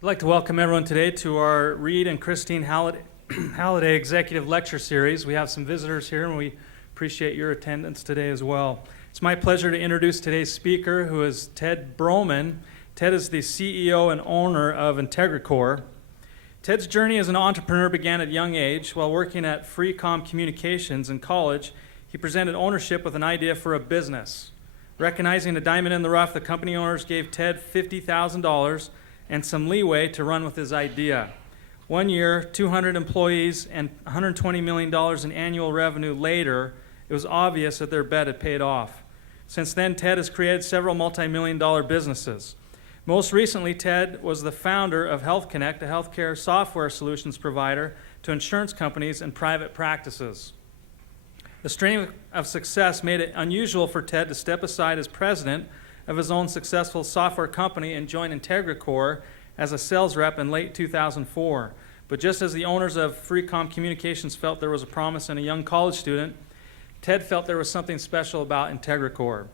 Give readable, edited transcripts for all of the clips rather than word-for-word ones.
I'd like to welcome everyone today to our Reed and Christine Halliday Executive Lecture Series. We have some visitors here, and we appreciate your attendance today as well. It's my pleasure to introduce today's speaker, who is Ted Broman. Ted is the CEO and owner of Intrapreneurship. Ted's journey as an entrepreneur began at a young age. While working at Freecom Communications in college, he presented ownership with an idea for a business. Recognizing a diamond in the rough, the company owners gave Ted $50,000 and some leeway to run with his idea. 1 year, 200 employees, and $120 million in annual revenue later, it was obvious that their bet had paid off. Since then, Ted has created several multi-million-dollar businesses. Most recently, Ted was the founder of Health Connect, a healthcare software solutions provider to insurance companies and private practices. The strain of success made it unusual for Ted to step aside as president of his own successful software company and join Intrapreneurship as a sales rep in late 2004. But just as the owners of Freecom Communications felt there was a promise in a young college student, Ted felt there was something special about Intrapreneurship.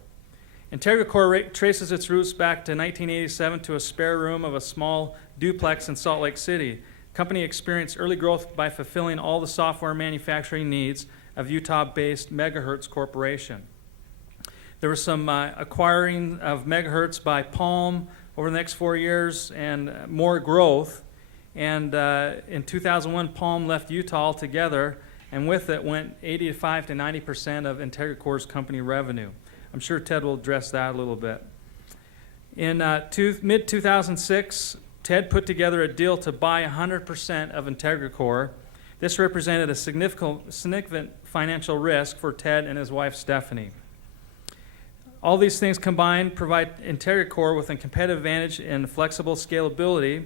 Intrapreneurship traces its roots back to 1987 to a spare room of a small duplex in Salt Lake City. The company experienced early growth by fulfilling all the software manufacturing needs of Utah-based Megahertz Corporation. There was some acquiring of megahertz by Palm over the next 4 years and more growth. And in 2001, Palm left Utah altogether, and with it went 85 to 90% of Intrapreneurship's company revenue. I'm sure Ted will address that a little bit. In mid-2006, Ted put together a deal to buy 100% of Intrapreneurship. This represented a significant financial risk for Ted and his wife, Stephanie. All these things combined provide Intrapreneurship with a competitive advantage in flexible scalability.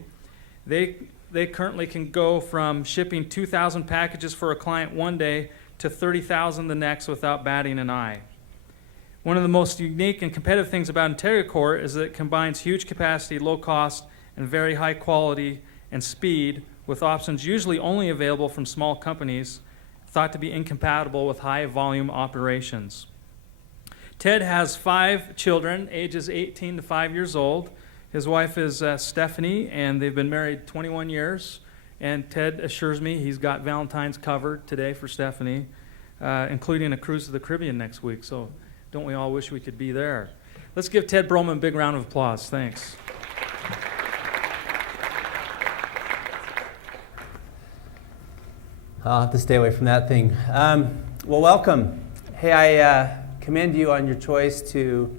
They currently can go from shipping 2,000 packages for a client one day to 30,000 the next without batting an eye. One of the most unique and competitive things about Intrapreneurship is that it combines huge capacity, low cost, and very high quality and speed with options usually only available from small companies thought to be incompatible with high volume operations. Ted has 5 children, ages 18 to 5 years old. His wife is Stephanie, and they've been married 21 years. And Ted assures me he's got Valentine's covered today for Stephanie, including a cruise to the Caribbean next week. So don't we all wish we could be there? Let's give Ted Broman a big round of applause. Thanks. I'll have to stay away from that thing. Well, welcome. Hey, I commend you on your choice to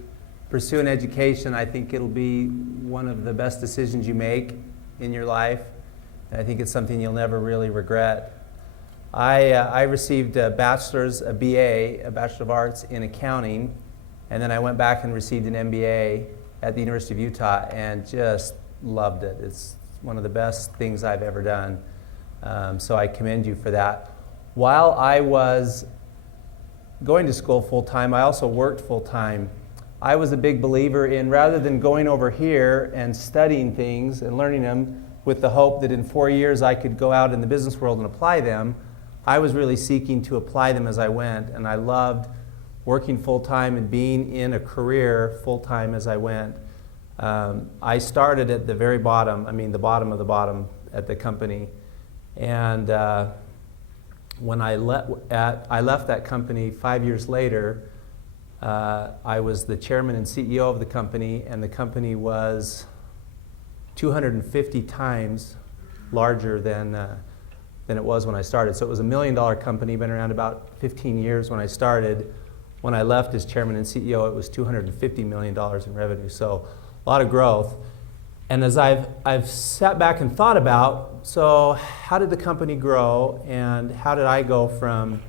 pursue an education. I think it'll be one of the best decisions you make in your life. I think it's something you'll never really regret. I received a bachelor's, a BA, a Bachelor of Arts in accounting, and then I went back and received an MBA at the University of Utah and just loved it. It's one of the best things I've ever done. So I commend you for that. While I was going to school full-time, I also worked full-time. I was a big believer in, rather than going over here and studying things and learning them with the hope that in 4 years I could go out in the business world and apply them, I was really seeking to apply them as I went, and I loved working full-time and being in a career full-time as I went. I started at the very bottom, the bottom of the bottom at the company. And when I left that company 5 years later, I was the chairman and CEO of the company, and the company was 250 times larger than it was when I started. So it was $1 million company, been around about 15 years when I started. When I left as chairman and CEO, it was $250 million in revenue, so a lot of growth. And as I've sat back and thought about, so how did the company grow, and how did I go from,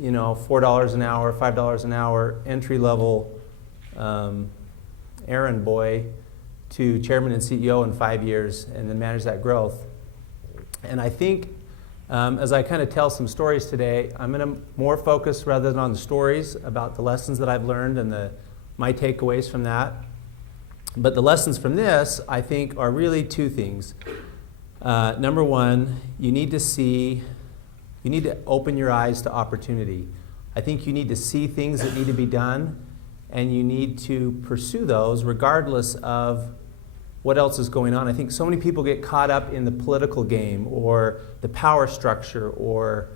$4 an hour, $5 an hour, entry-level errand boy to chairman and CEO in 5 years, and then manage that growth. And I think as I kind of tell some stories today, I'm going to more focus, rather than on the stories, about the lessons that I've learned and my takeaways from that. But the lessons from this, I think, are really 2 things. Number one, you need to open your eyes to opportunity. I think you need to see things that need to be done, and you need to pursue those regardless of what else is going on. I think so many people get caught up in the political game or the power structure or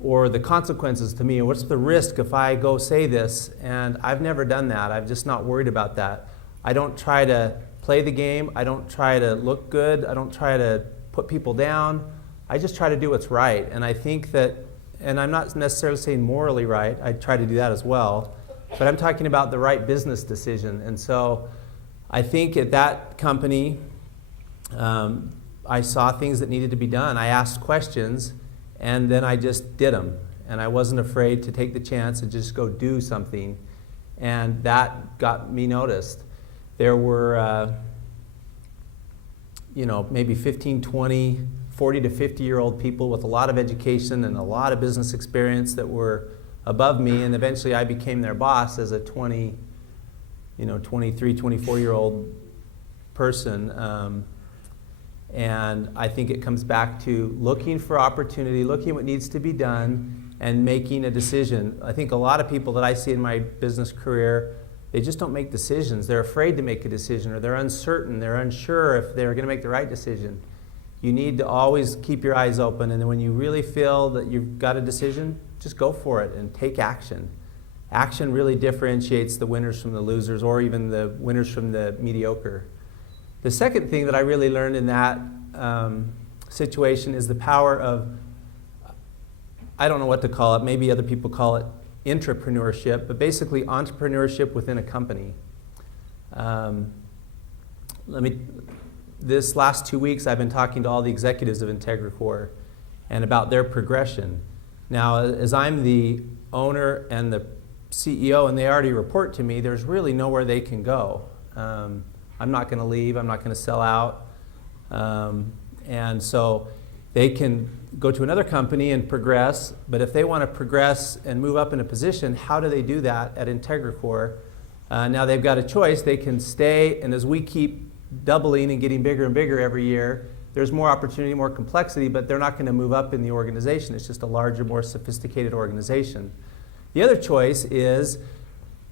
the consequences to me. What's the risk if I go say this? And I've never done that. I'm just not worried about that. I don't try to play the game. I don't try to look good. I don't try to put people down. I just try to do what's right. And I think that, and I'm not necessarily saying morally right, I try to do that as well, but I'm talking about the right business decision. And so I think at that company, I saw things that needed to be done. I asked questions, and then I just did them. And I wasn't afraid to take the chance and just go do something. And that got me noticed. There were, maybe 15, 20, 40 to 50-year-old people with a lot of education and a lot of business experience that were above me, and eventually I became their boss as a 23, 24-year-old person. And I think it comes back to looking for opportunity, looking at what needs to be done, and making a decision. I think a lot of people that I see in my business career, they just don't make decisions. They're afraid to make a decision, or they're uncertain, they're unsure if they're going to make the right decision. You need to always keep your eyes open, and then when you really feel that you've got a decision, just go for it and take action. Action really differentiates the winners from the losers, or even the winners from the mediocre. The second thing that I really learned in that situation is the power of, I don't know what to call it, maybe other people call it intrapreneurship, but basically entrepreneurship within a company. This last 2 weeks I've been talking to all the executives of IntegraCore and about their progression. Now, as I'm the owner and the CEO and they already report to me, there's really nowhere they can go. I'm not going to leave, I'm not going to sell out. And so they can go to another company and progress, but if they want to progress and move up in a position, how do they do that at IntegraCore? Now they've got a choice. They can stay, and as we keep doubling and getting bigger and bigger every year, there's more opportunity, more complexity, but they're not going to move up in the organization. It's just a larger, more sophisticated organization. The other choice is,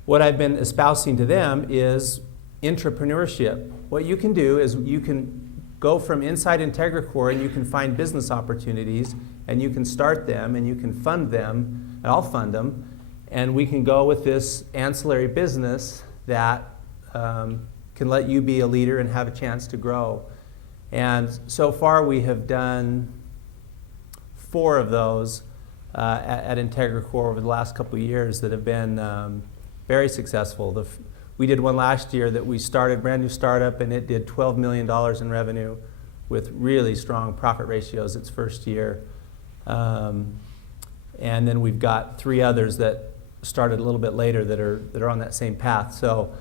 what I've been espousing to them is intrapreneurship. What you can do is you can go from inside IntegraCore and you can find business opportunities and you can start them and you can fund them, and I'll fund them, and we can go with this ancillary business that can let you be a leader and have a chance to grow. And so far we have done 4 of those at IntegraCore over the last couple of years that have been very successful. We did one last year that we started, brand new startup, and it did $12 million in revenue with really strong profit ratios its first year. And then we've got 3 others that started a little bit later that are on that same path. So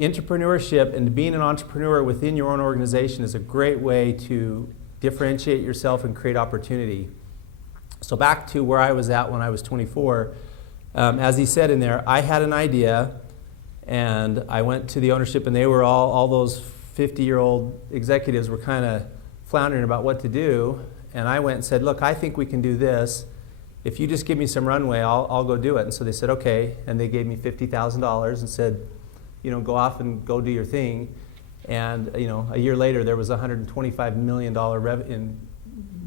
entrepreneurship and being an entrepreneur within your own organization is a great way to differentiate yourself and create opportunity. So back to where I was at when I was 24, as he said in there, I had an idea and I went to the ownership, and they were all those 50-year-old executives were kind of floundering about what to do. And I went and said, look, I think we can do this. If you just give me some runway, I'll go do it. And so they said, okay. And they gave me $50,000 and said, go off and go do your thing. And a year later, there was a $125 million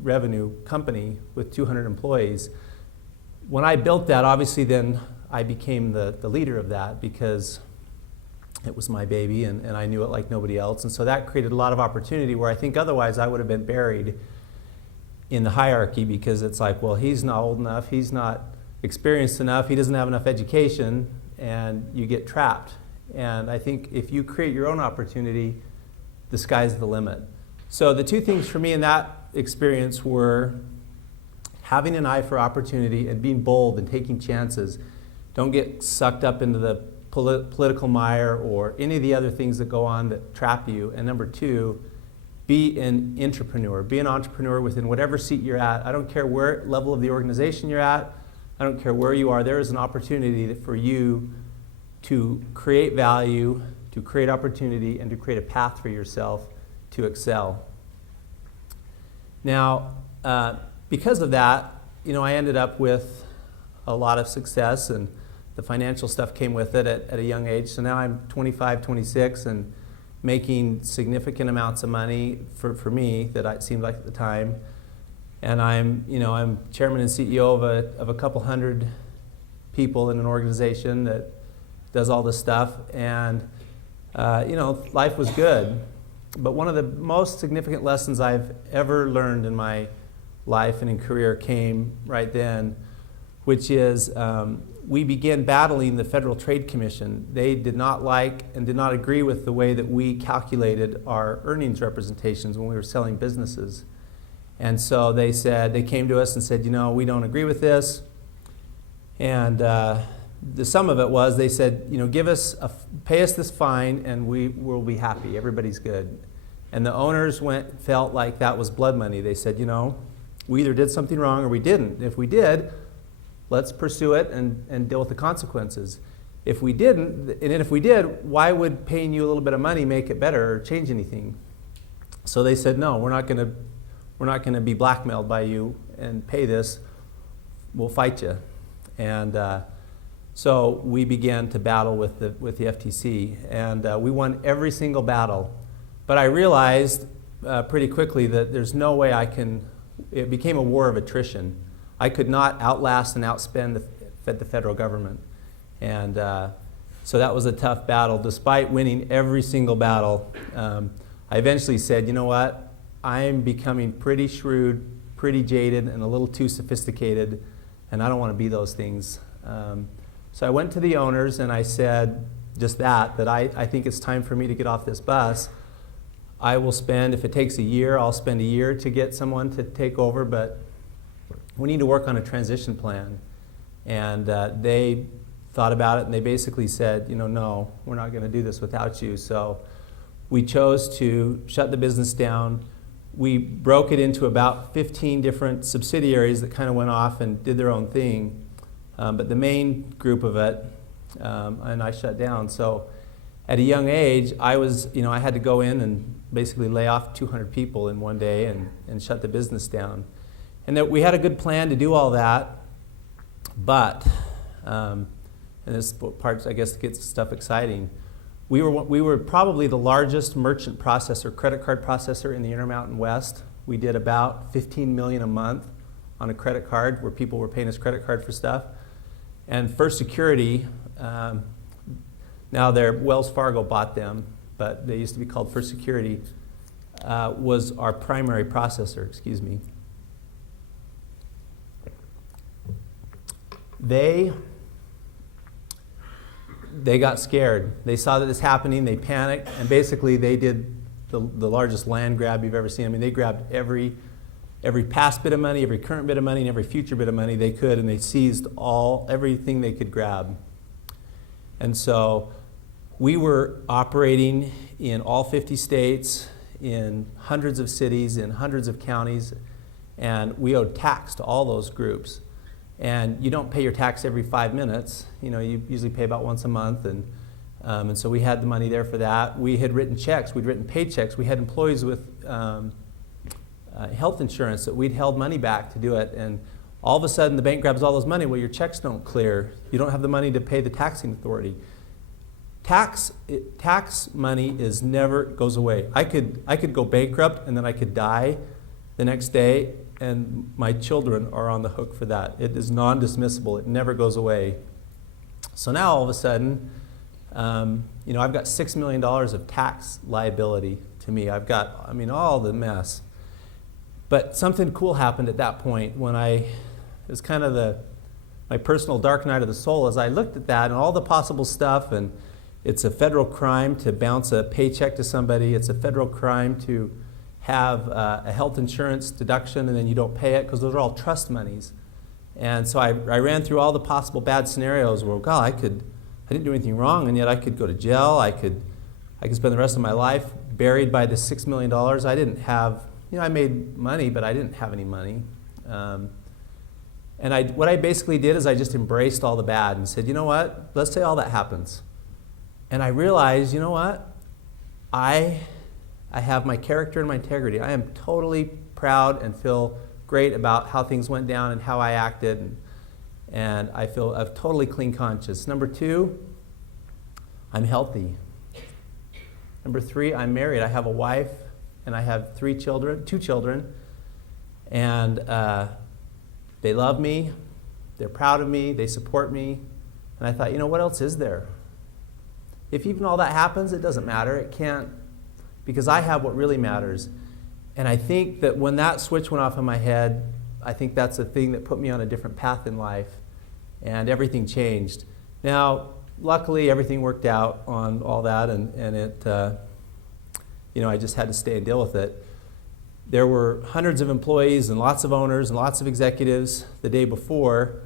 revenue company with 200 employees. When I built that, obviously then I became the leader of that because it was my baby and I knew it like nobody else. And so that created a lot of opportunity where I think otherwise I would have been buried in the hierarchy, because it's like, well, he's not old enough, he's not experienced enough, he doesn't have enough education, and you get trapped. And I think if you create your own opportunity, the sky's the limit. So the 2 things for me in that experience were having an eye for opportunity and being bold and taking chances. Don't get sucked up into the political mire or any of the other things that go on that trap you. And number 2, be an intrapreneur. Be an entrepreneur within whatever seat you're at. I don't care where level of the organization you're at. I don't care where you are. There is an opportunity for you to create value, to create opportunity, and to create a path for yourself to excel. Now, because of that, I ended up with a lot of success, and the financial stuff came with it at a young age. So now I'm 25, 26, and making significant amounts of money for me that it seemed like at the time. And I'm chairman and CEO of a couple hundred people in an organization that does all this stuff. And, life was good. But one of the most significant lessons I've ever learned in my life and in career came right then, which is we began battling the Federal Trade Commission. They did not like and did not agree with the way that we calculated our earnings representations when we were selling businesses. And so they came to us and said, we don't agree with this. And the sum of it was they said, pay us this fine and we will be happy. Everybody's good. And the owners felt like that was blood money. They said, we either did something wrong or we didn't. If we did, let's pursue it and deal with the consequences. If we didn't, and if we did, why would paying you a little bit of money make it better or change anything? So they said, no, we're not going to be blackmailed by you and pay this. We'll fight you. And so we began to battle with the FTC, and we won every single battle. But I realized pretty quickly that there's no way it became a war of attrition. I could not outlast and outspend the federal government. And so that was a tough battle. Despite winning every single battle, I eventually said, you know what? I'm becoming pretty shrewd, pretty jaded, and a little too sophisticated, and I don't want to be those things. So I went to the owners and I said just that I think it's time for me to get off this bus. I will spend, if it takes a year, I'll spend a year to get someone to take over, but we need to work on a transition plan. And they thought about it and they basically said, no, we're not going to do this without you. So we chose to shut the business down. We broke it into about 15 different subsidiaries that kind of went off and did their own thing. But the main group of it, and I shut down. So at a young age, I had to go in and basically lay off 200 people in one day and shut the business down. And that we had a good plan to do all that, but, and this part, I guess, gets stuff exciting. We were probably the largest merchant processor, credit card processor in the Intermountain West. We did about $15 million a month on a credit card where people were paying us credit card for stuff. And First Security, now Wells Fargo bought them, but they used to be called First Security, was our primary processor, They got scared. They saw that this happening, they panicked, and basically they did the largest land grab you've ever seen. They grabbed every past bit of money, every current bit of money, and every future bit of money they could, and they seized everything they could grab. And so we were operating in all 50 states, in hundreds of cities, in hundreds of counties, and we owed tax to all those groups. And you don't pay your tax every 5 minutes. You usually pay about once a month, and so we had the money there for that. We had written checks. We'd written paychecks. We had employees with health insurance that we'd held money back to do it. And all of a sudden, the bank grabs all those money. Well, your checks don't clear. You don't have the money to pay the taxing authority. Tax money never goes away. I could go bankrupt and then I could die the next day, and my children are on the hook for that. It is non-dismissible. It never goes away. So now all of a sudden, I've got $6 million of tax liability to me. I've got, all the mess. But something cool happened at that point when it was kind of my personal dark night of the soul as I looked at that and all the possible stuff, and it's a federal crime to bounce a paycheck to somebody. It's a federal crime to have a health insurance deduction and then you don't pay it because those are all trust monies. And so I ran through all the possible bad scenarios where, God, I didn't do anything wrong, and yet I could go to jail. I could spend the rest of my life buried by this $6 million. I didn't have, I made money, but I didn't have any money. And what I basically did is I just embraced all the bad and said, you know what, let's say all that happens. And I realized, you know what, I have my character and my integrity. I am totally proud and feel great about how things went down and how I acted. And I feel a totally clean conscience. Number two, I'm healthy. Number 3, I'm married. I have a wife, and I have 2 children, and they love me, they're proud of me, they support me, and I thought, what else is there? If even all that happens, it doesn't matter. It can't, because I have what really matters. And I think that when that switch went off in my head, I think that's the thing that put me on a different path in life, and everything changed. Now, luckily, everything worked out on all that, and it, I just had to stay and deal with it. There were hundreds of employees and lots of owners and lots of executives the day before.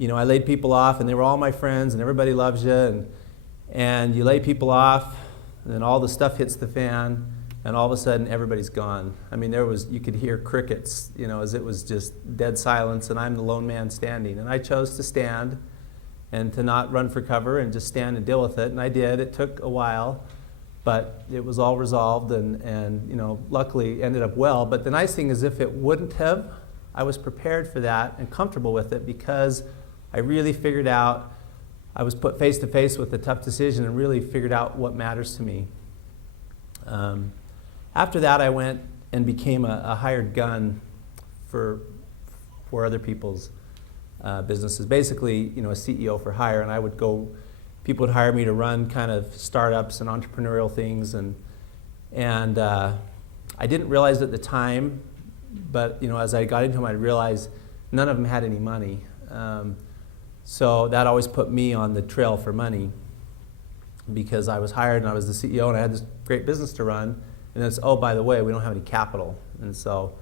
I laid people off, and they were all my friends, and everybody loves you, and you lay people off, and then all the stuff hits the fan, and all of a sudden, everybody's gone. I mean, you could hear crickets, as it was just dead silence, and I'm the lone man standing. And I chose to stand and to not run for cover and just stand and deal with it, and I did. It took a while, but it was all resolved, and luckily ended up well. But the nice thing is, if it wouldn't have, I was prepared for that and comfortable with it, because I really figured out, I was put face to face with a tough decision and really figured out what matters to me. After that, I went and became a hired gun for other people's businesses. Basically, a CEO for hire, and people would hire me to run kind of startups and entrepreneurial things, and I didn't realize at the time, but as I got into them, I realized none of them had any money. So that always put me on the trail for money, because I was hired and I was the CEO and I had this great business to run. And it's, oh, by the way, we don't have any capital. And so,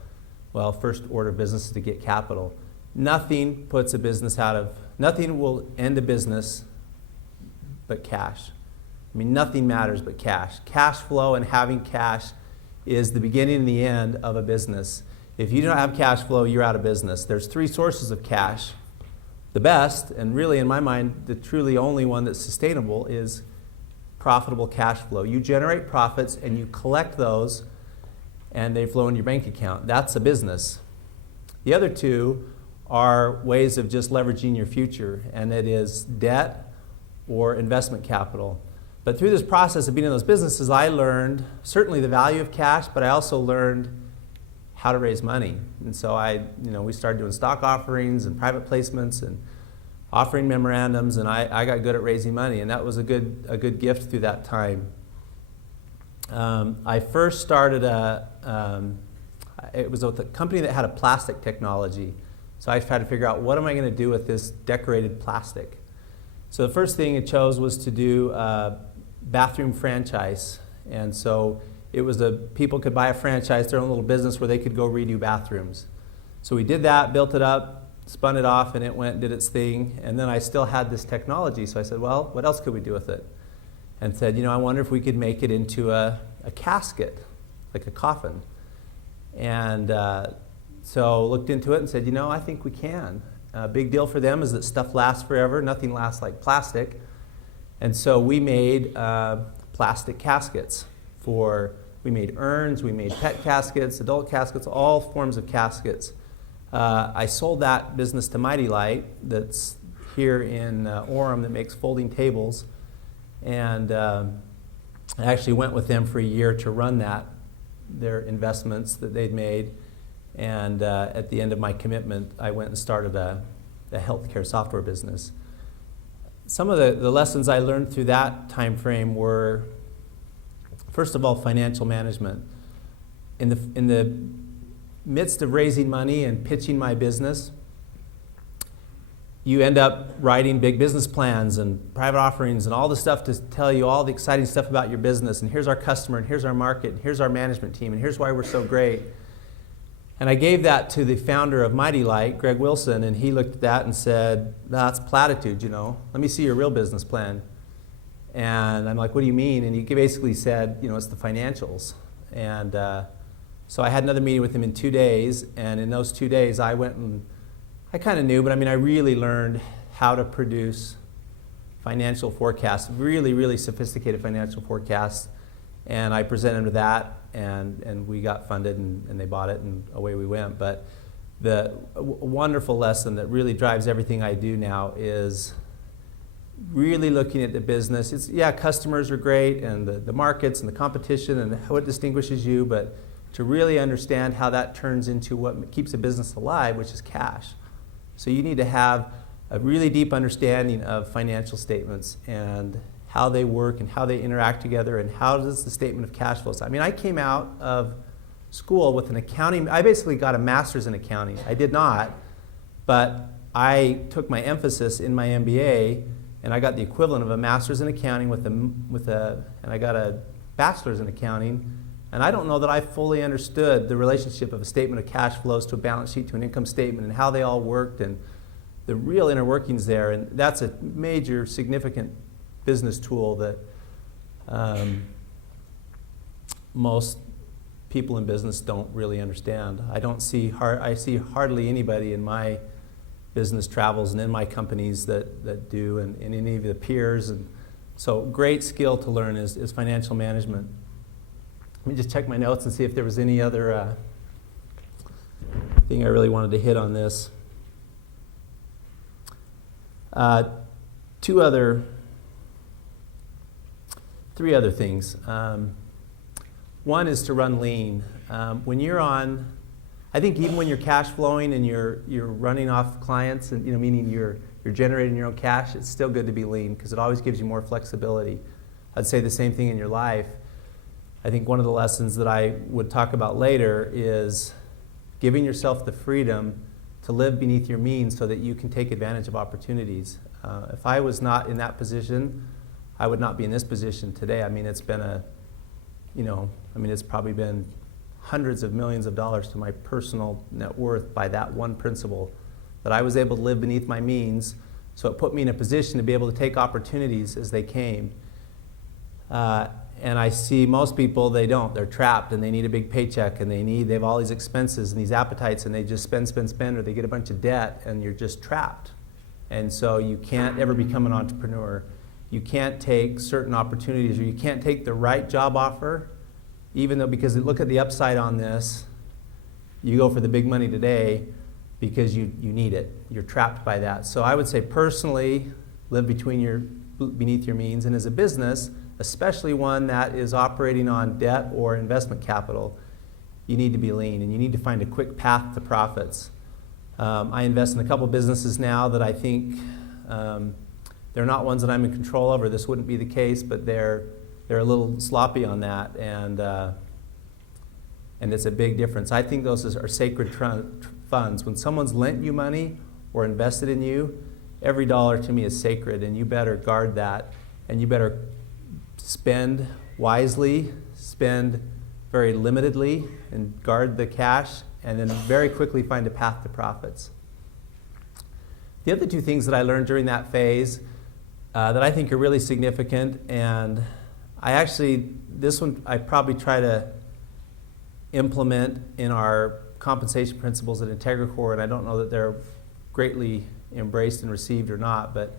first order of business is to get capital. Nothing will end a business but cash. I mean, nothing matters but cash. Cash flow and having cash is the beginning and the end of a business. If you don't have cash flow, you're out of business. There's 3 sources of cash. The best, and really in my mind, the truly only one that's sustainable, is profitable cash flow. You generate profits and you collect those, and they flow in your bank account. That's a business. The other 2 are ways of just leveraging your future, and it is debt or investment capital. But through this process of being in those businesses, I learned certainly the value of cash, but I also learned how to raise money. And so we started doing stock offerings and private placements and offering memorandums, and I got good at raising money, and that was a good gift through that time. I first started it was with a company that had a plastic technology. So I tried to figure out, what am I going to do with this decorated plastic? So the first thing it chose was to do a bathroom franchise. And so it was people could buy a franchise, their own little business where they could go redo bathrooms. So we did that, built it up, spun it off, and it went and did its thing. And then I still had this technology, so I said, well, what else could we do with it? And said, I wonder if we could make it into a casket, like a coffin. And so looked into it and said, I think we can. A big deal for them is that stuff lasts forever. Nothing lasts like plastic. And so we made plastic caskets. We made urns, we made pet caskets, adult caskets, all forms of caskets. I sold that business to Mighty Light, that's here in Orem, that makes folding tables. And I actually went with them for a year to run their investments that they'd made. And at the end of my commitment, I went and started a healthcare software business. Some of the lessons I learned through that time frame were, first of all, financial management. In the midst of raising money and pitching my business, you end up writing big business plans and private offerings and all the stuff to tell you all the exciting stuff about your business, and here's our customer, and here's our market, and here's our management team, and here's why we're so great. And I gave that to the founder of Mighty Light, Greg Wilson, and he looked at that and said, that's platitude, let me see your real business plan. And I'm like, what do you mean? And he basically said, it's the financials. And so I had another meeting with him in 2 days, and in those 2 days I went and I kind of knew, but I really learned how to produce financial forecasts, really, really sophisticated financial forecasts. And I presented him with that, and we got funded, and they bought it, and away we went. But the wonderful lesson that really drives everything I do now is really looking at the business. It's, yeah, customers are great, and the markets and the competition and what distinguishes you, but to really understand how that turns into what keeps a business alive, which is cash. So you need to have a really deep understanding of financial statements and how they work and how they interact together and how does the statement of cash flows. I mean, I came out of school with an accounting, I basically got a master's in accounting. I did not, but I took my emphasis in my MBA and I got the equivalent of a master's in accounting and I got a bachelor's in accounting. And I don't know that I fully understood the relationship of a statement of cash flows to a balance sheet to an income statement and how they all worked and the real inner workings there. And that's a major, significant business tool that most people in business don't really understand. I see hardly anybody in my business travels and in my companies that do, and any of the peers. And so great skill to learn is financial management. Let me just check my notes and see if there was any other thing I really wanted to hit on this. Three other things. One is to run lean. When you're on, I think even when you're cash flowing and you're running off clients, and meaning you're generating your own cash, it's still good to be lean because it always gives you more flexibility. I'd say the same thing in your life. I think one of the lessons that I would talk about later is giving yourself the freedom to live beneath your means so that you can take advantage of opportunities. If I was not in that position, I would not be in this position today. I mean, it's probably been hundreds of millions of dollars to my personal net worth by that one principle, that I was able to live beneath my means, so it put me in a position to be able to take opportunities as they came. And I see most people, they don't. They're trapped and they need a big paycheck and they have all these expenses and these appetites and they just spend, or they get a bunch of debt and you're just trapped. And so you can't ever become an entrepreneur. You can't take certain opportunities, or you can't take the right job offer, even though, because look at the upside on this, you go for the big money today because you need it. You're trapped by that. So I would say personally, live beneath your means, and as a business, especially one that is operating on debt or investment capital, you need to be lean and you need to find a quick path to profits. I invest in a couple businesses now that I think they're not ones that I'm in control of, or this wouldn't be the case, but they're a little sloppy on that, and it's a big difference. I think those are sacred funds. When someone's lent you money or invested in you, every dollar to me is sacred, and you better guard that, and you better spend wisely, spend very limitedly, and guard the cash, and then very quickly find a path to profits. The other two things that I learned during that phase that I think are really significant, and this one I probably try to implement in our compensation principles at IntegraCore, and I don't know that they're greatly embraced and received or not, but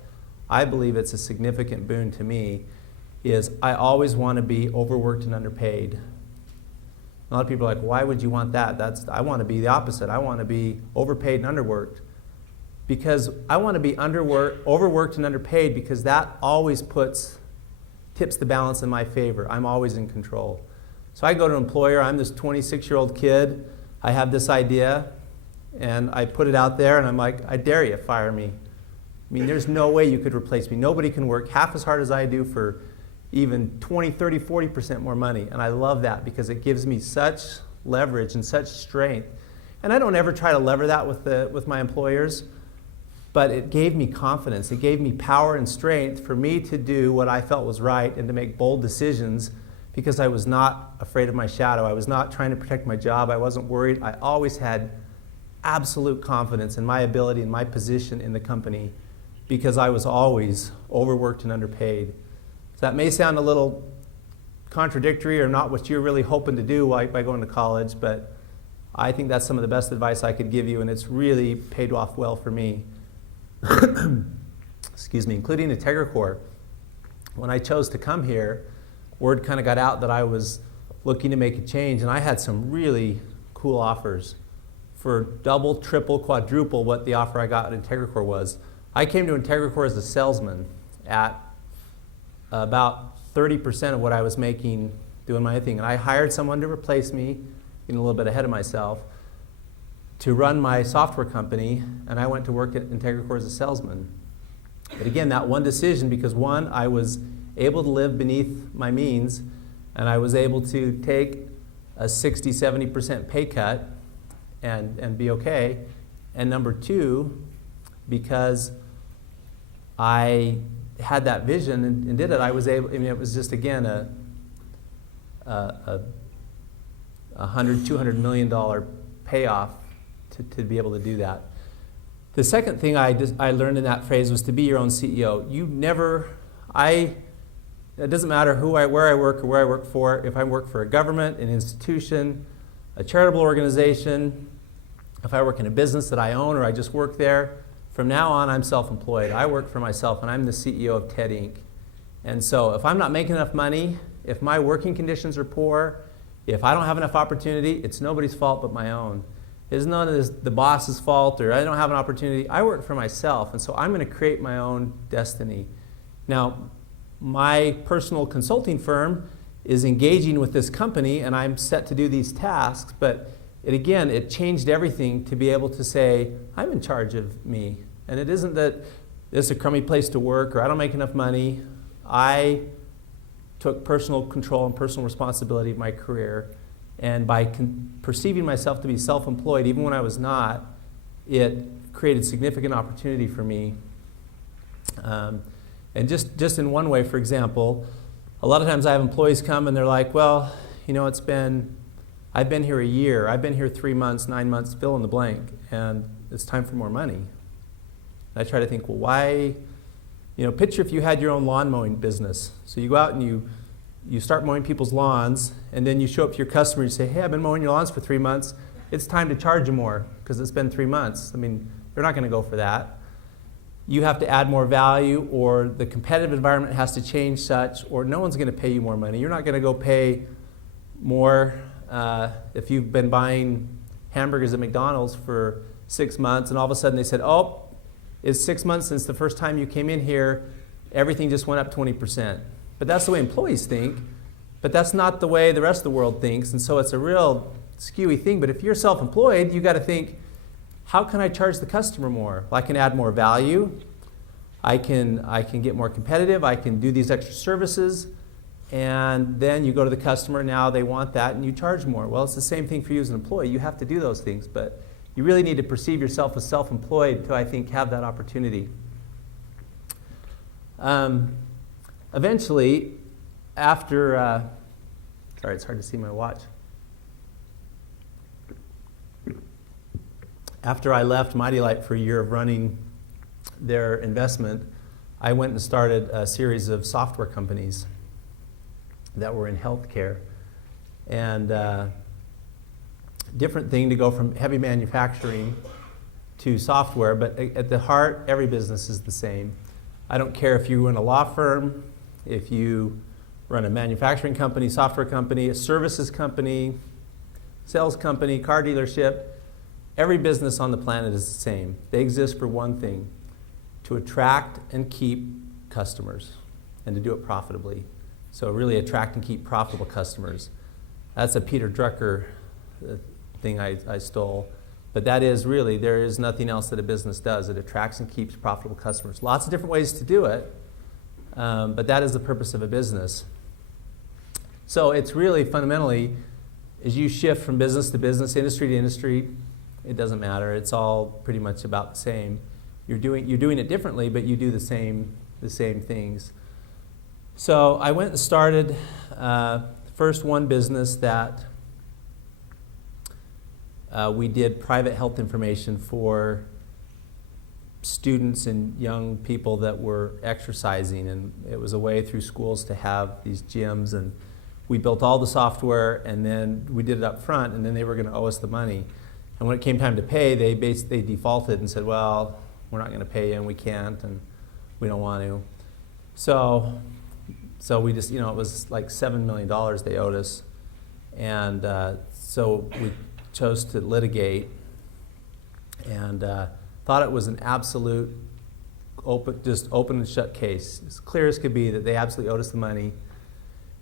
I believe it's a significant boon to me, is I always want to be overworked and underpaid. A lot of people are like, why would you want that? I want to be the opposite. I want to be overpaid and underworked. Because I want to be overworked and underpaid, because that always tips the balance in my favor. I'm always in control. So I go to an employer, I'm this 26-year-old kid, I have this idea, and I put it out there, and I'm like, I dare you, fire me. I mean, there's no way you could replace me. Nobody can work half as hard as I do for even 20, 30, 40% more money. And I love that because it gives me such leverage and such strength. And I don't ever try to lever that with my employers, but it gave me confidence. It gave me power and strength for me to do what I felt was right and to make bold decisions, because I was not afraid of my shadow. I was not trying to protect my job. I wasn't worried. I always had absolute confidence in my ability and my position in the company, because I was always overworked and underpaid. So that may sound a little contradictory or not what you're really hoping to do by going to college, but I think that's some of the best advice I could give you, and it's really paid off well for me. Excuse me, including IntegraCore. When I chose to come here, word kind of got out that I was looking to make a change, and I had some really cool offers for double, triple, quadruple what the offer I got at IntegraCore was. I came to IntegraCore as a salesman, at about 30% of what I was making doing my thing. And I hired someone to replace me, getting a little bit ahead of myself, to run my software company, and I went to work at IntegraCore as a salesman. But again, that one decision, because one, I was able to live beneath my means, and I was able to take a 60, 70% pay cut and be okay. And number two, because I had that vision and did it, I was able, I mean, it was just, again, a $100, $200 million payoff to be able to do that. The second thing I learned in that phrase was to be your own CEO. It doesn't matter where I work or where I work for. If I work for a government, an institution, a charitable organization, if I work in a business that I own or I just work there, from now on I'm self-employed. I work for myself and I'm the CEO of TED Inc. And so if I'm not making enough money, if my working conditions are poor, if I don't have enough opportunity, it's nobody's fault but my own. It's none of the boss's fault or I don't have an opportunity. I work for myself, and so I'm going to create my own destiny. Now, my personal consulting firm is engaging with this company, and I'm set to do these tasks, but it changed everything to be able to say, I'm in charge of me. And it isn't that this is a crummy place to work or I don't make enough money. I took personal control and personal responsibility of my career. And by perceiving myself to be self-employed, even when I was not, it created significant opportunity for me. And just in one way, for example, a lot of times I have employees come and they're like, well, you know, I've been here a year, I've been here 3 months, 9 months, fill in the blank, and it's time for more money. And I try to think, well, why, picture if you had your own lawn mowing business. So you go out and you start mowing people's lawns, and then you show up to your customer and you say, hey, I've been mowing your lawns for 3 months. It's time to charge you more because it's been 3 months. I mean, they're not going to go for that. You have to add more value, or the competitive environment has to change such, or no one's going to pay you more money. You're not going to go pay more if you've been buying hamburgers at McDonald's for 6 months, and all of a sudden they said, oh, it's 6 months since the first time you came in here, everything just went up 20%. But that's the way employees think, but that's not the way the rest of the world thinks, and so it's a real skewy thing. But if you're self-employed, you got to think, how can I charge the customer more? Well, I can add more value, I can get more competitive, I can do these extra services, and then you go to the customer, now they want that, and you charge more. Well, it's the same thing for you as an employee. You have to do those things, but you really need to perceive yourself as self-employed to, I think, have that opportunity. Eventually, after, sorry, it's hard to see my watch. After I left Mighty Light for a year of running their investment, I went and started a series of software companies that were in healthcare. And different thing to go from heavy manufacturing to software, but at the heart, every business is the same. I don't care if you run a law firm, if you run a manufacturing company, software company, a services company, sales company, car dealership. Every business on the planet is the same. They exist for one thing, to attract and keep customers, and to do it profitably. So really attract and keep profitable customers. That's a Peter Drucker thing I stole. But that is really, there is nothing else that a business does. It attracts and keeps profitable customers. Lots of different ways to do it, but that is the purpose of a business. So it's really fundamentally, as you shift from business to business, industry to industry, it doesn't matter. It's all pretty much about the same. You're doing it differently, but you do the same things. So I went and started first one business that we did private health information for students and young people that were exercising, and it was a way through schools to have these gyms, and we built all the software, and then we did it up front, and then they were going to owe us the money. And when it came time to pay, they defaulted and said, well, we're not going to pay you, and we can't, and we don't want to. So we just, it was like $7 million they owed us. And so we chose to litigate, and thought it was an absolute open and shut case, as clear as could be that they absolutely owed us the money.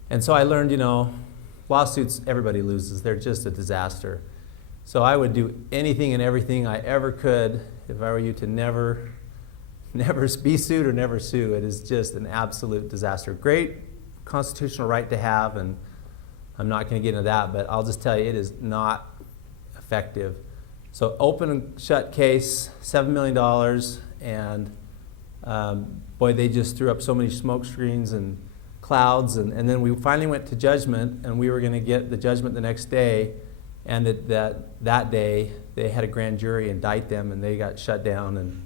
And so I learned, lawsuits, everybody loses. They're just a disaster. So I would do anything and everything I ever could, if I were you, to never be sued or never sue. It is just an absolute disaster. Great constitutional right to have, and I'm not going to get into that, but I'll just tell you, it is not effective. So open and shut case, $7 million, and boy, they just threw up so many smoke screens and clouds, and then we finally went to judgment, and we were going to get the judgment the next day, and that day they had a grand jury indict them, and they got shut down,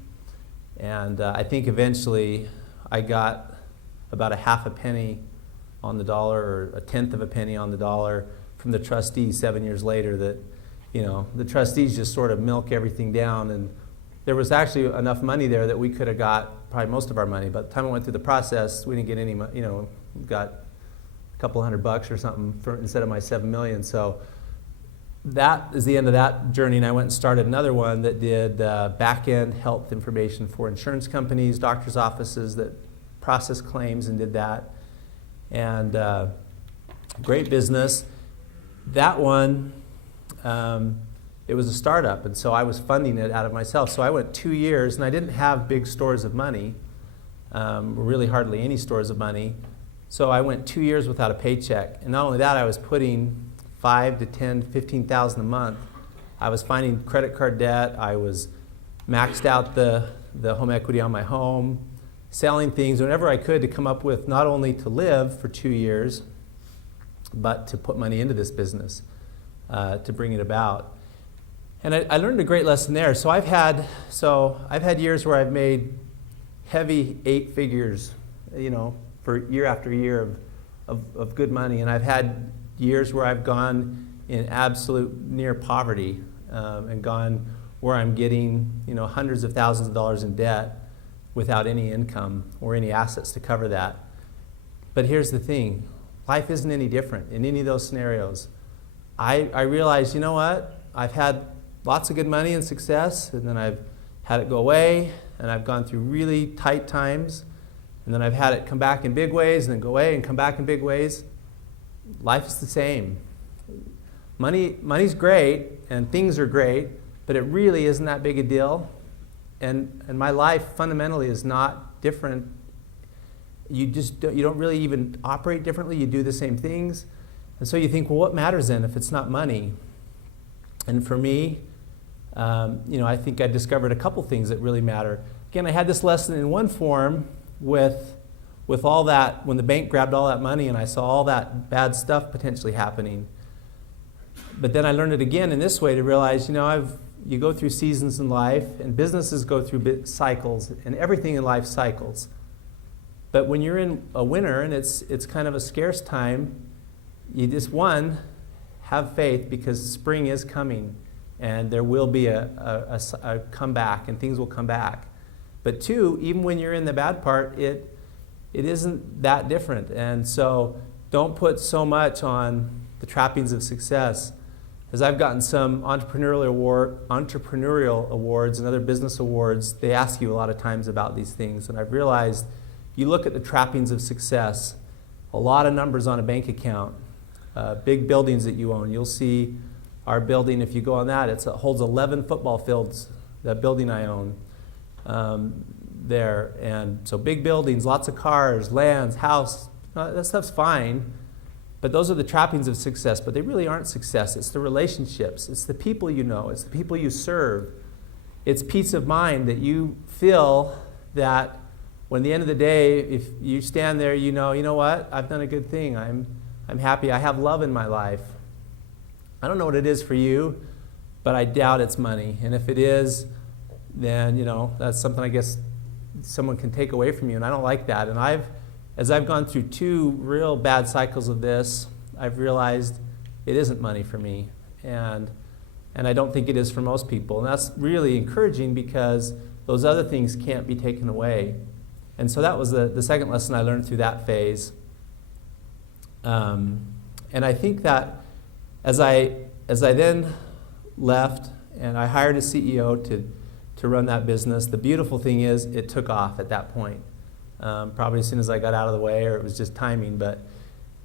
and I think eventually I got about a half a penny on the dollar, or a tenth of a penny on the dollar from the trustees 7 years later. That the trustees just sort of milk everything down, and there was actually enough money there that we could have got probably most of our money. By the time we went through the process, we didn't get any money. We got a couple $100 or something instead of my $7 million. So that is the end of that journey, and I went and started another one that did back-end health information for insurance companies, doctors' offices that processed claims and did that. And great business. That one, it was a startup, and so I was funding it out of myself. So I went 2 years, and I didn't have big stores of money, really hardly any stores of money. So I went 2 years without a paycheck. And not only that, I was putting $5,000 to $10,000, $15,000 a month. I was finding credit card debt. I was maxed out the home equity on my home, selling things whenever I could to come up with not only to live for 2 years, but to put money into this business, to bring it about. And I learned a great lesson there. So I've had years where I've made heavy 8 figures, for year after year of good money. And I've had years where I've gone in absolute near poverty, and gone where I'm getting hundreds of thousands of dollars in debt without any income or any assets to cover that. But here's the thing, life isn't any different in any of those scenarios. I realized, you know what, I've had lots of good money and success, and then I've had it go away, and I've gone through really tight times, and then I've had it come back in big ways, and then go away and come back in big ways. Life is the same. Money's great, and things are great, but it really isn't that big a deal. And my life fundamentally is not different. You don't really even operate differently. You do the same things. And so you think, well, what matters then if it's not money? And for me, I think I discovered a couple things that really matter. Again, I had this lesson in one form with all that, when the bank grabbed all that money and I saw all that bad stuff potentially happening. But then I learned it again in this way to realize, you go through seasons in life, and businesses go through cycles, and everything in life cycles. But when you're in a winter and it's kind of a scarce time, you just, one, have faith, because spring is coming, and there will be a comeback, and things will come back. But two, even when you're in the bad part, it isn't that different. And so don't put so much on the trappings of success. As I've gotten some entrepreneurial awards and other business awards, they ask you a lot of times about these things. And I've realized, you look at the trappings of success, a lot of numbers on a bank account, big buildings that you own. You'll see our building, if you go on that, it holds 11 football fields, that building I own there. And so big buildings, lots of cars, lands, house, that stuff's fine. But those are the trappings of success, but they really aren't success. It's the relationships. It's the people you know. It's the people you serve. It's peace of mind that you feel that when at the end of the day, if you stand there, you know what? I've done a good thing. I'm happy. I have love in my life. I don't know what it is for you, but I doubt it's money. And if it is, then, that's something I guess someone can take away from you, and I don't like that. And as I've gone through 2 real bad cycles of this, I've realized it isn't money for me, and I don't think it is for most people. And that's really encouraging, because those other things can't be taken away. And so that was the second lesson I learned through that phase. And I think that as I then left, and I hired a CEO to run that business. The beautiful thing is it took off at that point. Probably as soon as I got out of the way, or it was just timing,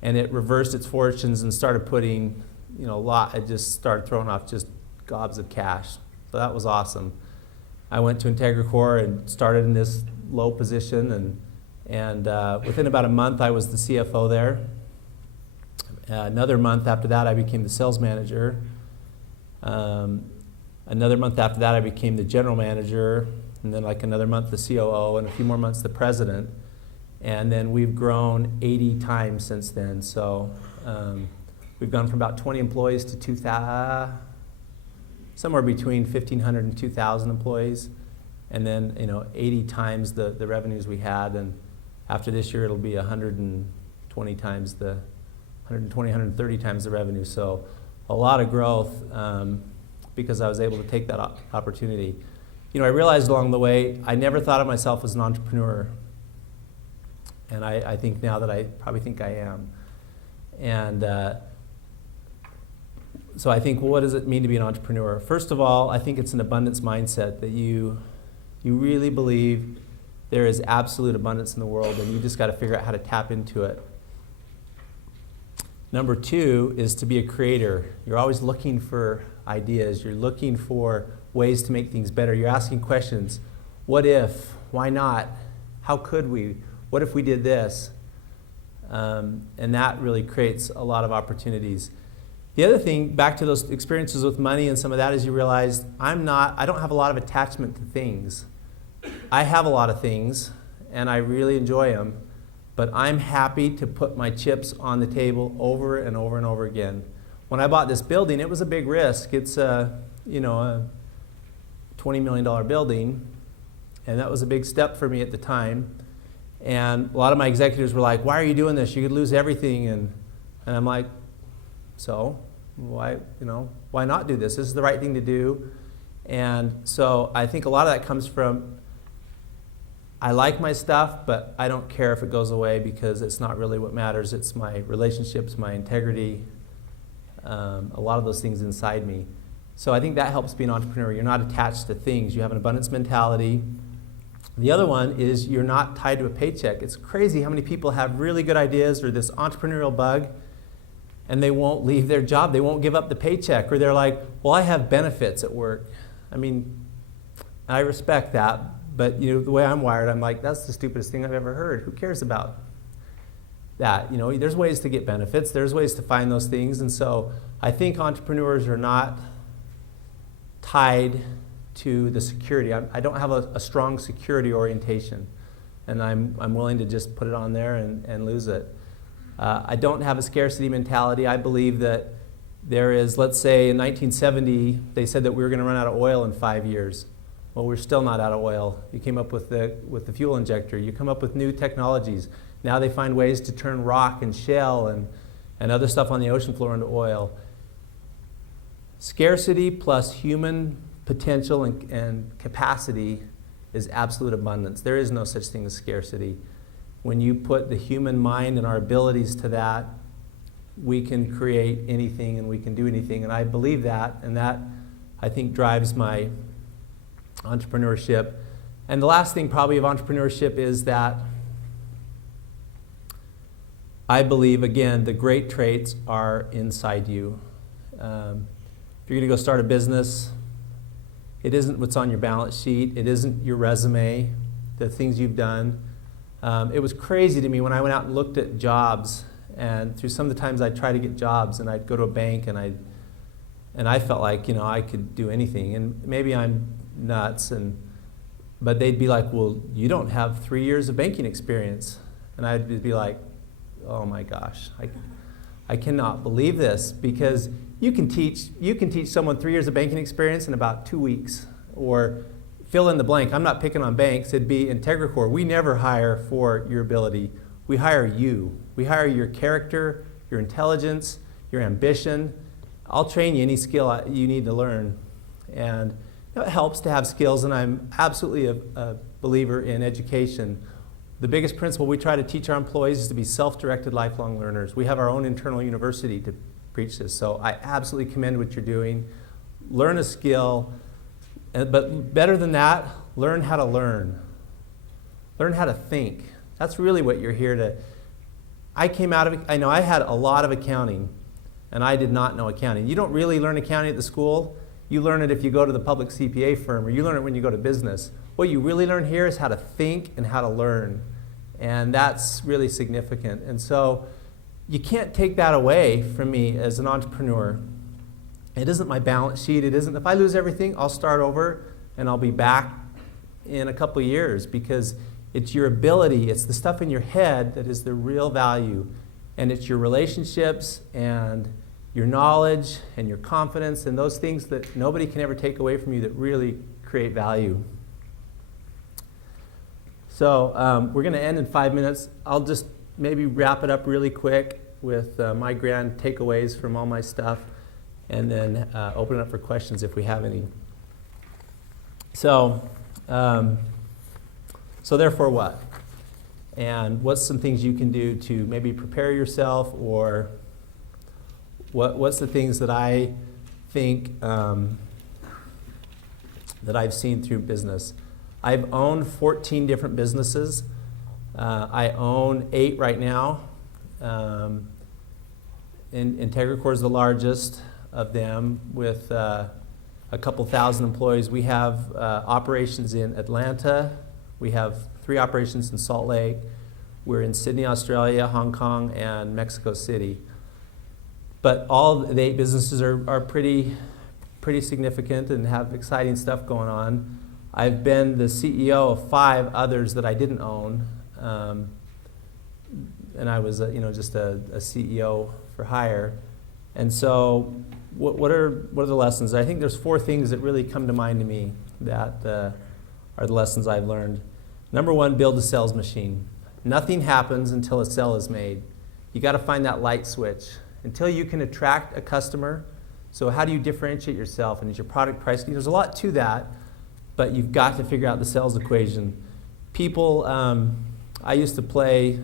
and it reversed its fortunes and started putting, it just started throwing off just gobs of cash. So that was awesome. I went to IntegraCore and started in this low position, and within about a month I was the CFO there. Another month after that I became the sales manager. Another month after that I became the general manager, and then like another month the COO, and a few more months the president. And then we've grown 80 times since then. So we've gone from about 20 employees to 2,000, somewhere between 1,500 and 2,000 employees. And then 80 times the revenues we had. And after this year it'll be 120 times 130 times the revenue. So a lot of growth because I was able to take that opportunity. I realized along the way, I never thought of myself as an entrepreneur. And I think now that I probably think I am. And so I think, what does it mean to be an entrepreneur? First of all, I think it's an abundance mindset, that you really believe there is absolute abundance in the world, and you just got to figure out how to tap into it. Number two is to be a creator. You're always looking for ideas. You're looking for ways to make things better. You're asking questions. What if? Why not? How could we? What if we did this? And that really creates a lot of opportunities. The other thing, back to those experiences with money and some of that, is you realize I don't have a lot of attachment to things. I have a lot of things, and I really enjoy them, but I'm happy to put my chips on the table over and over and over again. When I bought this building, it was a big risk. It's a $20 million building, and that was a big step for me at the time. And a lot of my executives were like, "Why are you doing this? You could lose everything." And I'm like, so why not do this? This is the right thing to do. And so I think a lot of that comes from, I like my stuff, but I don't care if it goes away, because it's not really what matters. It's my relationships, my integrity, a lot of those things inside me. So I think that helps be an entrepreneur. You're not attached to things. You have an abundance mentality. The other one is you're not tied to a paycheck. It's crazy how many people have really good ideas or this entrepreneurial bug, and they won't leave their job. They won't give up the paycheck. Or they're like, well, I have benefits at work. I mean, I respect that, but the way I'm wired, I'm like, that's the stupidest thing I've ever heard. Who cares about that? There's ways to get benefits. There's ways to find those things. And so I think entrepreneurs are not tied to the security. I don't have a strong security orientation, and I'm willing to just put it on there and lose it. I don't have a scarcity mentality. I believe that there is, let's say in 1970, they said that we were going to run out of oil in 5 years. Well, we're still not out of oil. You came up with the fuel injector. You come up with new technologies. Now they find ways to turn rock and shale and other stuff on the ocean floor into oil. Scarcity plus human potential and capacity is absolute abundance. There is no such thing as scarcity. When you put the human mind and our abilities to that, we can create anything and we can do anything. And I believe that, and that, I think, drives my entrepreneurship. And the last thing probably of entrepreneurship is that I believe, again, the great traits are inside you. If you're going to go start a business, it isn't what's on your balance sheet. It isn't your resume, the things you've done. It was crazy to me when I went out and looked at jobs, and through some of the times I'd try to get jobs, and I'd go to a bank, and I felt like I could do anything, and maybe I'm nuts, but they'd be like, "Well, you don't have 3 years of banking experience," and I'd be like, "Oh my gosh, I cannot believe this," because you can teach someone 3 years of banking experience in about 2 weeks, or fill in the blank. I'm not picking on banks. It'd be IntegraCore. We never hire for your ability. We hire you. We hire your character, your intelligence, your ambition. I'll train you any skill you need to learn. And it helps to have skills, and I'm absolutely a believer in education. The biggest principle we try to teach our employees is to be self-directed lifelong learners. We have our own internal university to preach this. So I absolutely commend what you're doing. Learn a skill. But better than that, learn how to learn. Learn how to think. That's really what you're here to. I had a lot of accounting, and I did not know accounting. You don't really learn accounting at the school. You learn it if you go to the public CPA firm, or you learn it when you go to business. What you really learn here is how to think and how to learn. And that's really significant. And so you can't take that away from me as an entrepreneur. It isn't my balance sheet. It isn't, if I lose everything, I'll start over and I'll be back in a couple of years, because it's your ability, it's the stuff in your head that is the real value. And it's your relationships and your knowledge and your confidence and those things that nobody can ever take away from you that really create value. So we're going to end in 5 minutes. I'll just maybe wrap it up really quick with my grand takeaways from all my stuff, and then open it up for questions if we have any. So therefore what? And what's some things you can do to maybe prepare yourself, or what's the things that I think that I've seen through business? I've owned 14 different businesses. I own 8 right now. IntegraCore is the largest of them, with a couple thousand employees. We have operations in Atlanta. We have 3 operations in Salt Lake. We're in Sydney, Australia, Hong Kong, and Mexico City. But all the 8 businesses are pretty significant and have exciting stuff going on. I've been the CEO of 5 others that I didn't own, and I was just a CEO for hire. And so what are the lessons? I think there's 4 things that really come to mind to me that are the lessons I've learned. Number 1, build a sales machine. Nothing happens until a sale is made. You got to find that light switch. Until you can attract a customer, so how do you differentiate yourself, and is your product priced? There's a lot to that, but you've got to figure out the sales equation. People, I used to play,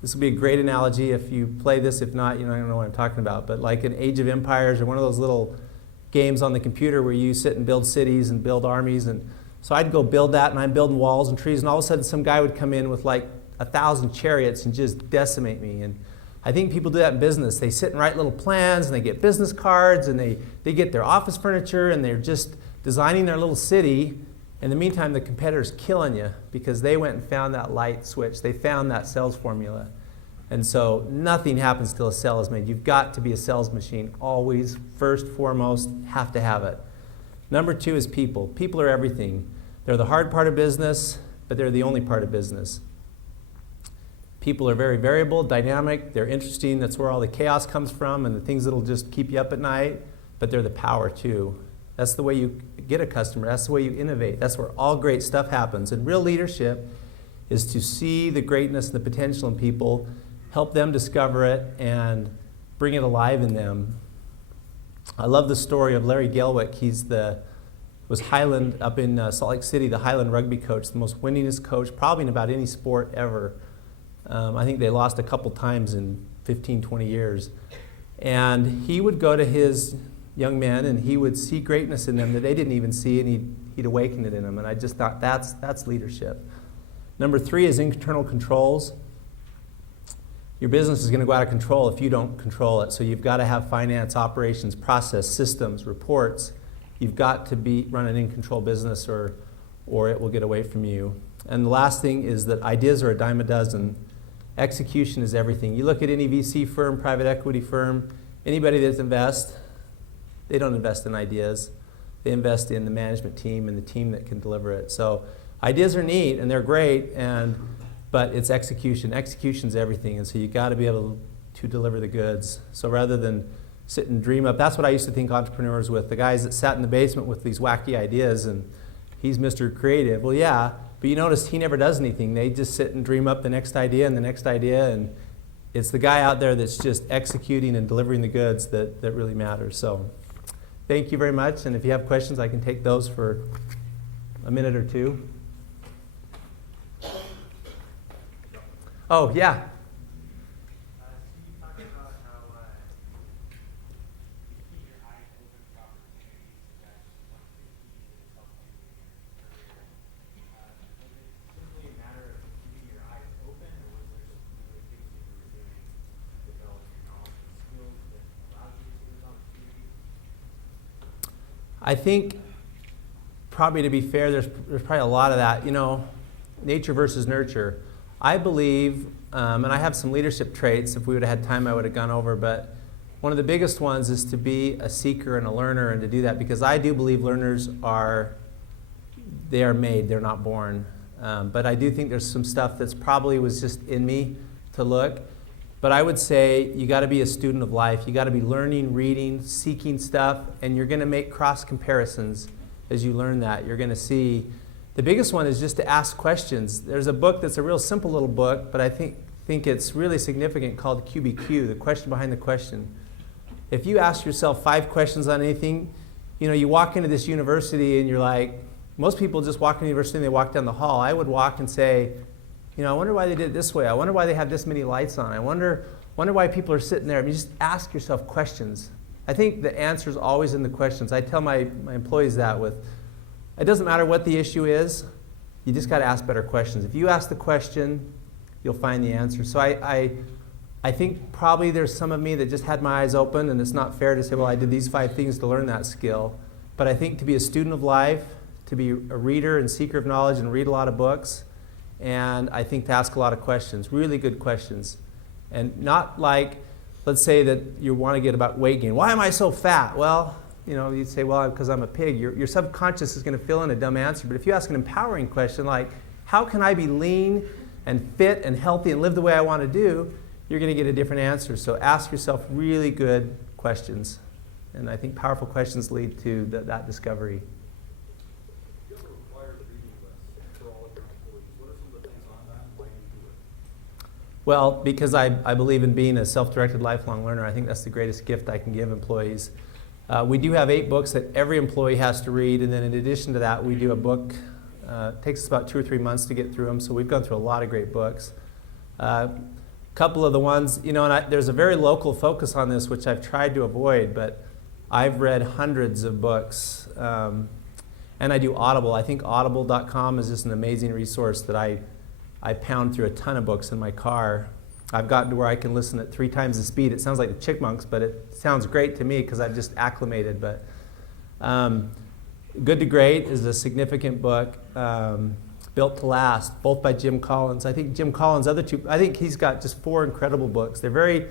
this would be a great analogy if you play this. If not, I don't know what I'm talking about, but like an Age of Empires or one of those little games on the computer where you sit and build cities and build armies. And so I'd go build that, and I'm building walls and trees, and all of a sudden some guy would come in with like 1,000 chariots and just decimate me. And I think people do that in business. They sit and write little plans, and they get business cards, and they get their office furniture, and they're just designing their little city. In the meantime, the competitor's killing you because they went and found that light switch. They found that sales formula. And so nothing happens till a sale is made. You've got to be a sales machine. Always, first, foremost, have to have it. Number 2 is people. People are everything. They're the hard part of business, but they're the only part of business. People are very variable, dynamic. They're interesting. That's where all the chaos comes from and the things that'll just keep you up at night. But they're the power, too. That's the way you get a customer. That's the way you innovate. That's where all great stuff happens. And real leadership is to see the greatness and the potential in people, help them discover it, and bring it alive in them. I love the story of Larry Gelwick. Was Highland up in Salt Lake City, the Highland rugby coach, the most winningest coach probably in about any sport ever. I think they lost a couple times in 15, 20 years. And he would go to his young men, and he would see greatness in them that they didn't even see, and he'd awaken it in them. And I just thought that's leadership. Number 3 is internal controls. Your business is going to go out of control if you don't control it. So you've got to have finance, operations, process, systems, reports. You've got to run an in-control business, or it will get away from you. And the last thing is that ideas are a dime a dozen. Execution is everything. You look at any VC firm, private equity firm, anybody that invests, they don't invest in ideas. They invest in the management team and the team that can deliver it. So ideas are neat and they're great, but it's execution. Execution's everything, and so you got to be able to deliver the goods. So rather than sit and dream up, that's what I used to think entrepreneurs with, the guys that sat in the basement with these wacky ideas, and he's Mr. Creative. Well, yeah, but you notice he never does anything. They just sit and dream up the next idea and the next idea, and it's the guy out there that's just executing and delivering the goods that really matters. So thank you very much, and if you have questions, I can take those for a minute or 2. Oh, yeah. I think, probably to be fair, there's probably a lot of that. You know, nature versus nurture. I believe, and I have some leadership traits. If we would have had time, I would have gone over. But one of the biggest ones is to be a seeker and a learner, and to do that because I do believe learners are made. They're not born. But I do think there's some stuff that's probably was just in me to look. But I would say you got to be a student of life. You got to be learning, reading, seeking stuff, and you're going to make cross comparisons as you learn that. You're going to see. The biggest one is just to ask questions. There's a book that's a real simple little book, but I think it's really significant called QBQ, the question behind the question. If you ask yourself 5 questions on anything, you know, you walk into this university and you're like, most people just walk into university and they walk down the hall. I would walk and say, you know, I wonder why they did it this way. I wonder why they have this many lights on. I wonder why people are sitting there. I mean, just ask yourself questions. I think the answer is always in the questions. I tell my employees that it doesn't matter what the issue is, you just got to ask better questions. If you ask the question, you'll find the answer. So I think probably there's some of me that just had my eyes open, and it's not fair to say, well, I did these 5 things to learn that skill. But I think to be a student of life, to be a reader and seeker of knowledge and read a lot of books, and I think to ask a lot of questions, really good questions. And not like, let's say that you want to get about weight gain. Why am I so fat? Well, you know, you'd say, well, because I'm a pig. Your subconscious is going to fill in a dumb answer. But if you ask an empowering question like, how can I be lean and fit and healthy and live the way I want to do, you're going to get a different answer. So ask yourself really good questions. And I think powerful questions lead to that discovery. You have a required reading list for all of your employees. What are some of the things on that and why do you do it? Well, because I believe in being a self-directed lifelong learner. I think that's the greatest gift I can give employees. We do have 8 books that every employee has to read, and then in addition to that, we do a book. It takes us about 2 or 3 months to get through them, so we've gone through a lot of great books. A couple of the ones, you know, and there's a very local focus on this, which I've tried to avoid, but I've read hundreds of books, and I do Audible. I think audible.com is just an amazing resource that I pound through a ton of books in my car. I've gotten to where I can listen at 3 times the speed. It sounds like the Chipmunks, but it sounds great to me because I've just acclimated. But Good to Great is a significant book. Built to Last, both by Jim Collins. I think Jim Collins' other 2, I think he's got just 4 incredible books. They're very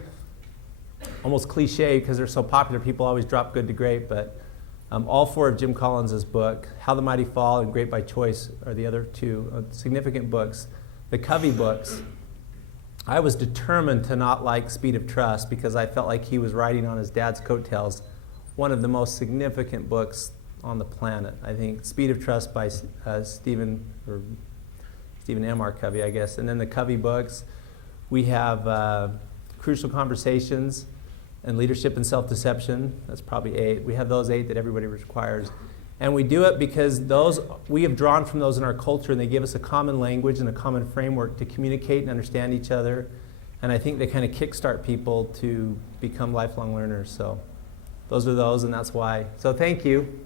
almost cliche because they're so popular. People always drop Good to Great, but all 4 of Jim Collins' book, How the Mighty Fall and Great by Choice are the other 2 significant books. The Covey books. I was determined to not like Speed of Trust because I felt like he was riding on his dad's coattails. One of the most significant books on the planet. I think Speed of Trust by Stephen M. R. Covey, I guess. And then the Covey books. We have Crucial Conversations and Leadership and Self-Deception. That's probably 8. We have those 8 that everybody requires. And we do it because we have drawn from those in our culture, and they give us a common language and a common framework to communicate and understand each other. And I think they kind of kickstart people to become lifelong learners. So those are those, and that's why. So thank you.